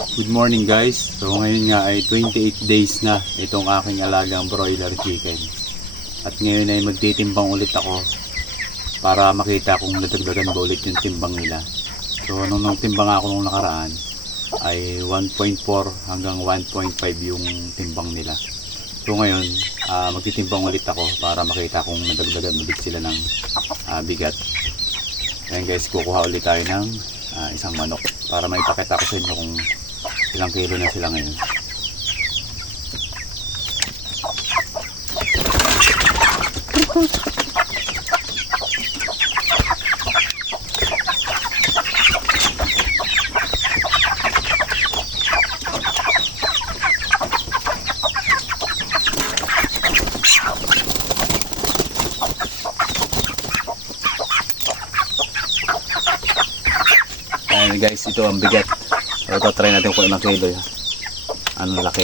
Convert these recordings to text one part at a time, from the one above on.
Good morning guys. So ngayon nga ay 28 days na itong aking alagang broiler chicken. At ngayon ay magtitimbang ulit ako para makita kung nadagdagan ba ulit yung timbang nila. So nung timbang ako nung nakaraan ay 1.4 hanggang 1.5 yung timbang nila. So ngayon magtitimbang ulit ako para makita kung nadagdagan ulit sila ng bigat. Ayan guys, kukuha ulit tayo ng isang manok para maipakita ko sa inyo kung ilang kilo na sila ngayon. Ayan guys, ito ang bigat. So ito, try natin kung ilang kilo yan. Anong laki.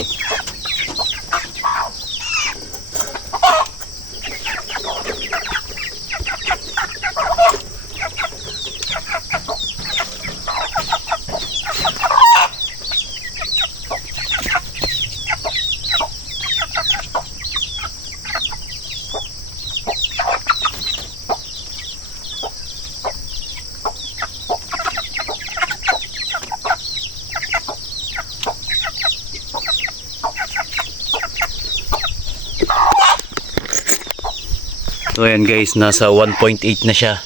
So ayan guys, nasa 1.8 na siya.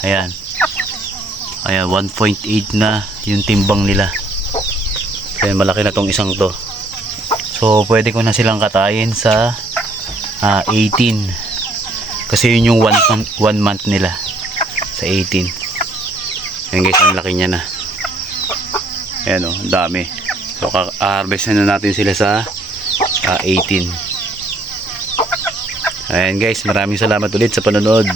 Ayan. Ayan, 1.8 na yung timbang nila. Ayan, malaki na tong isang to. So pwede ko na silang katayin sa 18. Kasi yun yung 1 month nila. Sa 18. Ayan guys, ang laki niya na. Ayan o, ang dami. So harvest na natin sila sa 18. Ayan guys, maraming salamat ulit sa panonood.